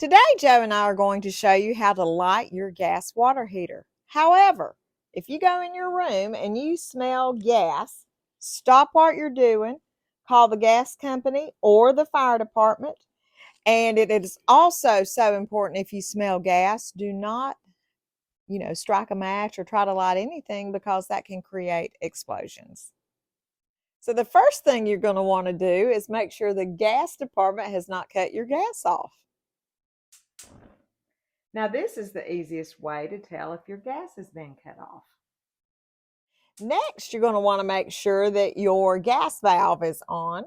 Today, Joe and I are going to show you how to light your gas water heater. However, if you go in your room and you smell gas, stop what you're doing, call the gas company or the fire department. And it is also so important, if you smell gas, do not, strike a match or try to light anything, because that can create explosions. So the first thing you're going to want to do is make sure the gas department has not cut your gas off. Now, this is the easiest way to tell if your gas has been cut off. Next, you're going to want to make sure that your gas valve is on.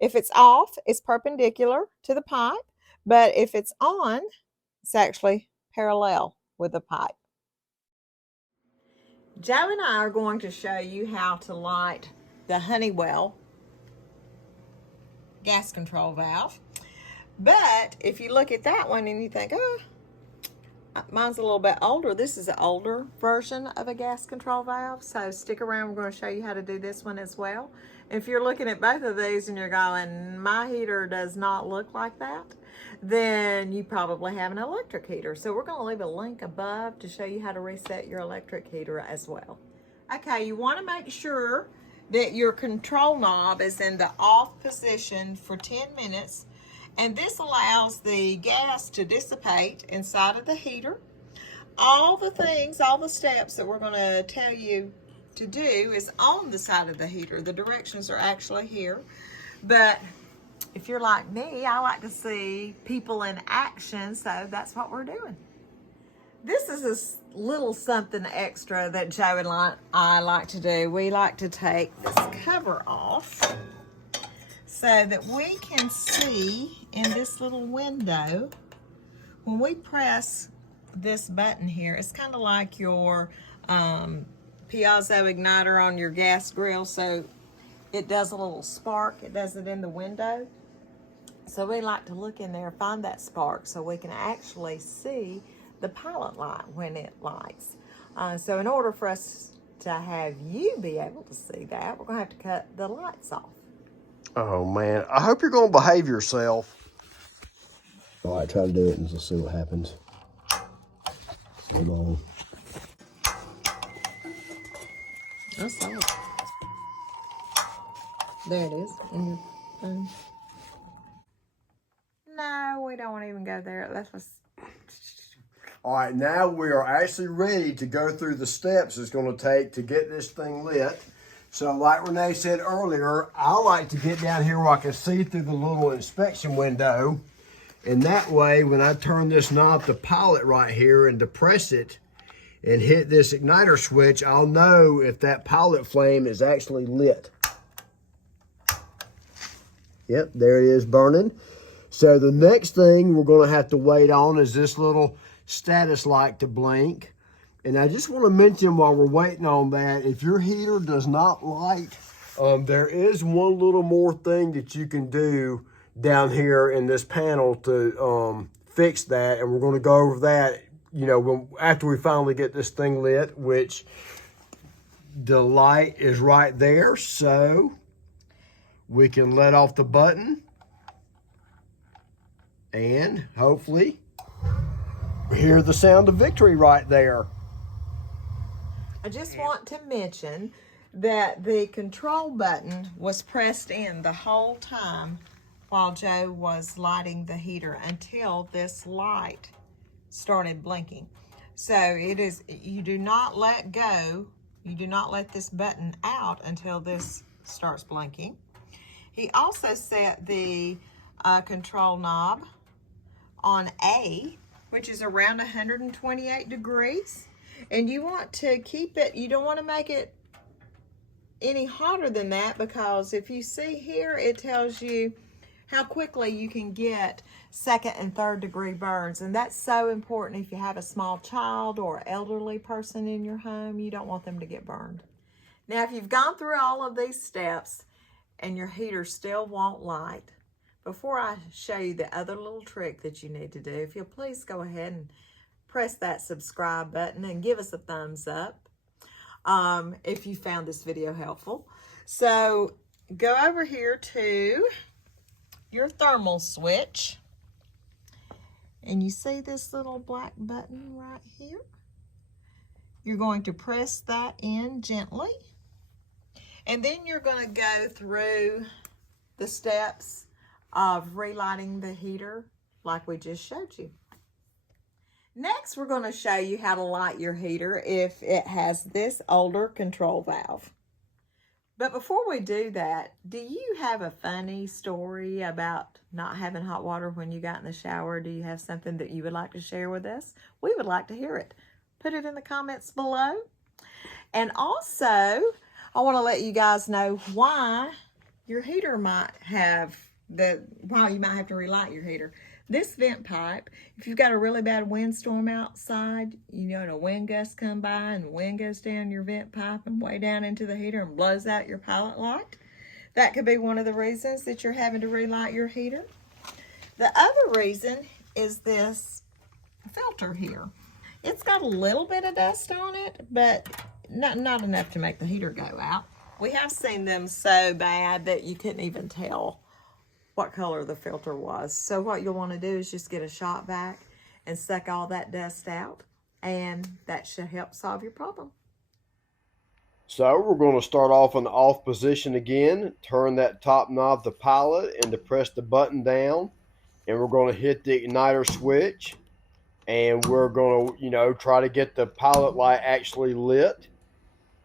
If it's off, it's perpendicular to the pipe, but if it's on, it's actually parallel with the pipe. Joe and I are going to show you how to light the Honeywell gas control valve. But if you look at that one and you think, oh, mine's a little bit older. This is an older version of a gas control valve. So stick around. We're going to show you how to do this one as well. If you're looking at both of these and you're going, my heater does not look like that, then you probably have an electric heater. So we're going to leave a link above to show you how to reset your electric heater as well. Okay, you want to make sure that your control knob is in the off position for 10 minutes. And this allows the gas to dissipate inside of the heater. All the steps that we're going to tell you to do is on the side of the heater. The directions are actually here. But if you're like me, I like to see people in action, so that's what we're doing. This is a little something extra that Joe and I like to do. We like to take this cover off so that we can see in this little window. When we press this button here, it's kind of like your piezo igniter on your gas grill, so it does a little spark. It does it in the window. So we like to look in there, find that spark, so we can actually see the pilot light when it lights. So in order for us to have you be able to see that, we're going to have to cut the lights off. Oh, man. I hope you're going to behave yourself. All right, try to do it and let's see what happens. Hold on. I saw it. There it is in your phone. No, we don't want to even go there. That's what's... All right, now we are actually ready to go through the steps it's going to take to get this thing lit. So like Renee said earlier, I like to get down here where I can see through the little inspection window. And that way, when I turn this knob to pilot right here and depress it and hit this igniter switch, I'll know if that pilot flame is actually lit. Yep, there it is burning. So the next thing we're going to have to wait on is this little status light to blink. And I just want to mention while we're waiting on that, if your heater does not light, there is one little more thing that you can do down here in this panel to fix that. And we're going to go over that, after we finally get this thing lit, which the light is right there. So we can let off the button and hopefully hear the sound of victory right there. I just want to mention that the control button was pressed in the whole time while Joe was lighting the heater until this light started blinking. So it is, you do not let go, you do not let this button out until this starts blinking. He also set the control knob on A, which is around 128 degrees. And you want to keep it, you don't want to make it any hotter than that, because if you see here, it tells you how quickly you can get second and third degree burns. And that's so important if you have a small child or elderly person in your home. You don't want them to get burned. Now, if you've gone through all of these steps and your heater still won't light, before I show you the other little trick that you need to do, if you'll please go ahead and press that subscribe button and give us a thumbs up if you found this video helpful. So go over here to your thermal switch And you see this little black button right here? You're going to press that in gently. And then you're going to go through the steps of relighting the heater like we just showed you. Next, we're going to show you how to light your heater if it has this older control valve. But before we do that, do you have a funny story about not having hot water when you got in the shower? Do you have something that you would like to share with us? We would like to hear it. Put it in the comments below. And also, I want to let you guys know why your heater might have why you might have to relight your heater. This vent pipe, if you've got a really bad windstorm outside, you know, and a wind gust come by and the wind goes down your vent pipe and way down into the heater and blows out your pilot light, that could be one of the reasons that you're having to relight your heater. The other reason is this filter here. It's got a little bit of dust on it, but not enough to make the heater go out. We have seen them so bad that you couldn't even tell what color the filter was. So what you'll want to do is just get a shop vac and suck all that dust out, and that should help solve your problem. So we're going to start off in the off position again, turn that top knob to pilot and to press the button down, and we're going to hit the igniter switch, and we're going to, you know, try to get the pilot light actually lit.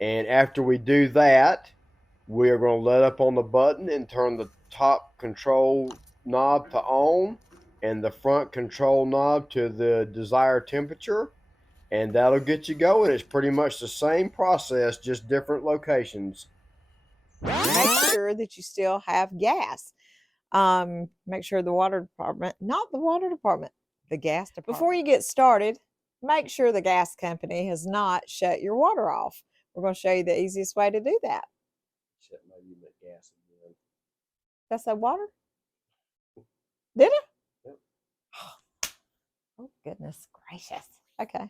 And after we do that, we are going to let up on the button and turn the top control knob to on and the front control knob to the desired temperature, and that'll get you going. It's pretty much the same process, just different locations. Make sure that you still have gas. Make sure the water department, not the water department, the gas department. Before you get started, make sure the gas company has not shut your water off. We're going to show you the easiest way to do that. Except maybe the gas again. Did I say water? Did it? Yep. Oh, goodness gracious. Okay.